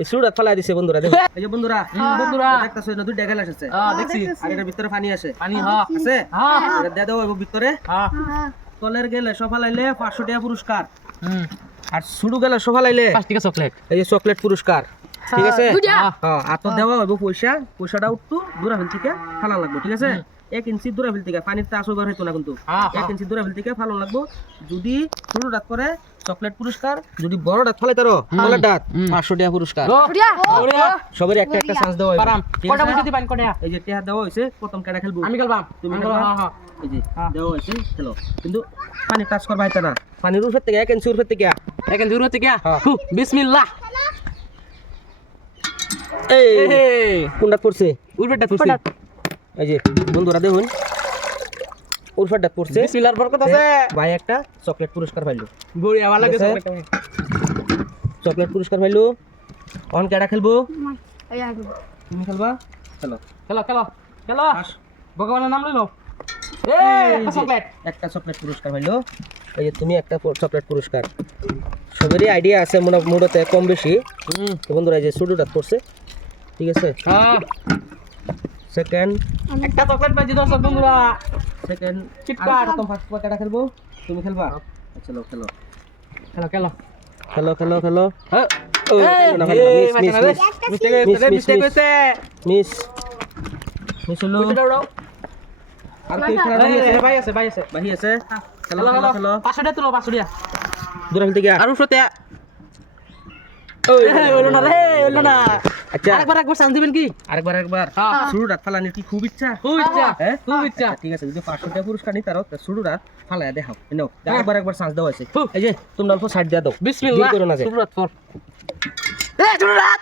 এই সুড়া ফেলাই দিছে বন্ধুরা দেখো এই যে বন্ধুরা দেখতাছো না দুইটা গ্লাস আছে দেখছি আর এটার ভিতরে পানি আছে পানি আছে হ্যাঁ এটা দিয়ে দাও এর ভিতরে তলের গেলে সফালাইলে 500 টাকা পুরস্কার আর সুড়ু গেলে সফালাইলে 5 টাকা চকলেট এই যে চকলেট পুরস্কার ঠিক আছে হ্যাঁ আর তো দেওয়া হবে পয়সাটা উঠতো দূরাভিল থেকে ফালা লাগবে ঠিক আছে 1 ইঞ্চি দূরাভিল থেকে পানির তা আসবার হইতো না কিন্তু 1 ইঞ্চি দূরাভিল থেকে ফালানো লাগবে যদি ছোট ডাক করে চকলেট পুরস্কার যদি বড় ডাক ফলে তারো বড় ডাক 500 টাকা পুরস্কার সবার একটা একটা চান্স দেওয়া হবে কয়টা বুঝতে পারেন কয়টা এই যে টিয়া দেওয়া হইছে প্রথম কেডা খেলবো আমি খেলবাম তুমি খেলবা এই যে দেওয়া হইছে খেলো কিন্তু পানি টাচ করবা হইতা না পানির উপর থেকে 1 ইঞ্চি উপর থেকে এখন দূর থেকে বিসমিল্লাহ এই কোনটা পড়ছে উল্টাটা পড়ছি এই যে বন্ধুরা দেখুন উরফাটা পড়ছে বিসমিল্লাহর বরকত আছে ভাই একটা চকলেট পুরস্কার পাইলো বড়িয়া ভালো লাগে চকলেট পুরস্কার পাইলো অন কেডা খেলবো তুমি খেলবা চলো খেলো খেলো খেলো ভগবানের নাম লইলো একটা চকলেট পুরস্কার পাইলো এই যে তুমি একটা চকলেট পুরস্কার সবেরই আইডিয়া আছে মোটামুটি কম বেশি তো বন্ধুরা এই যে সুডুটা করছে ঠিক আছে হ্যাঁ সেকেন্ড একটা চকলেট পাইছি দর্শক বন্ধুরা সেকেন্ড চিটকাট প্রথম ফার্স্ট কেডা খেলবো তুমি খেলবা চলো খেলো খেলো খেলো খেলো খেলো খেলো হ্যাঁ মিস হলো আর কি খেলা ভাই আছে বাহি আছে খেলো খেলো খেলো খেলো 500 টাকা তুলো 500 টাকা দূরে ফেলতে গিয়া আর উঠতে হলো না আচ্ছা একবার চান্স দিবেন কি আরেকবার শুরু রাত ফালানির কি খুব ইচ্ছা হ্যাঁ খুব ইচ্ছা ঠিক আছে যদি 500 টাকা পুরস্কার নিতে পারো শুরু রাত ফালায়া দেখাও নাও একবার চান্স দাও আছে এই যে তোমরা অল্প সাইড দিয়া দাও বিসমিল্লাহ করো না যে শুরু রাত ফর শুরু রাত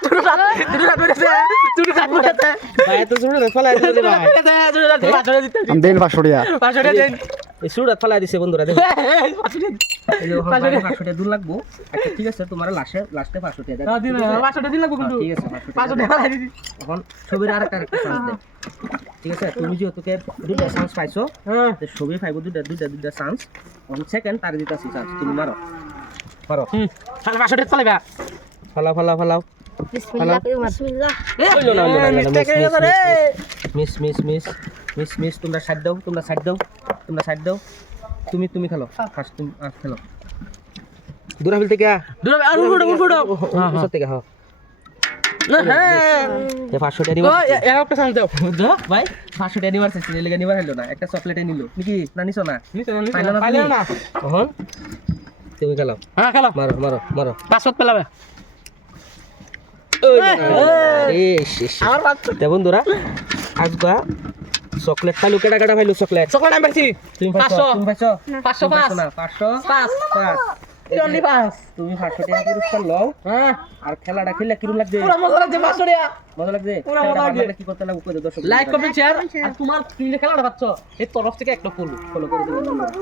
ভাই তো শুরু রাত ফালায়া দিছে ভাই দেন 500 টাকা 500 টাকা দেন এই শুরু রাত ফালায়া দিছে বন্ধুরা দেখো এই যে 500 টাকা দূর লাগবো আচ্ছা ঠিক আছে তোমার লাস্টে 500 টাকা দাও দিন 500 টাকা দিন লাগবে কিন্তু ঠিক আছে 500 টাকা দিদি এখন ছবির আরেকটা চান্স দে ঠিক আছে তুমি যেহেতু দুইটা চান্স পাইছো হ্যাঁ ছবি পাইবো দুইটা চান্স এখন সেকেন্ড তার দিতাছি চান্স তুমি মারো তাহলে 500 টাকা চলে ফালাও মিস তোমরা সাইড দাও তুমি খেলো ফার্স্ট তুমি খেলো দূরাভিল থেকে আর উঠো থেকে হ্যাঁ হ্যাঁ 500 টাকা নিবা একটা চান্স দাও ভাই 500 টাকা নিবার চাইছিল এলাকা নিবার হলো না একটা চকলেটে নিলো নাকি না নিছো না পাইলো না এখন তুমি খেলো হ্যাঁ খেলো মারো 500 পেলাবে আমার বন্ধুরা আজকা চকলেট খাইলো কেটা খাইলো চকলেট আমি পাইছি তুমি 500 না 500 তুমি 500 টাকা পুরস্কার লও হ্যাঁ আর খেলাটা খেললে কিরকম লাগবে পুরো মজা লাগছে 500 টাকা মজা লাগছে পুরো মজা লাগছে কি করতে লাগবে দর্শক লাইক কমেন্ট শেয়ার আর তোমার তুমি যে খেলাটা পাচ্ছ এই তরফ থেকে একটা ফলো করে দেবো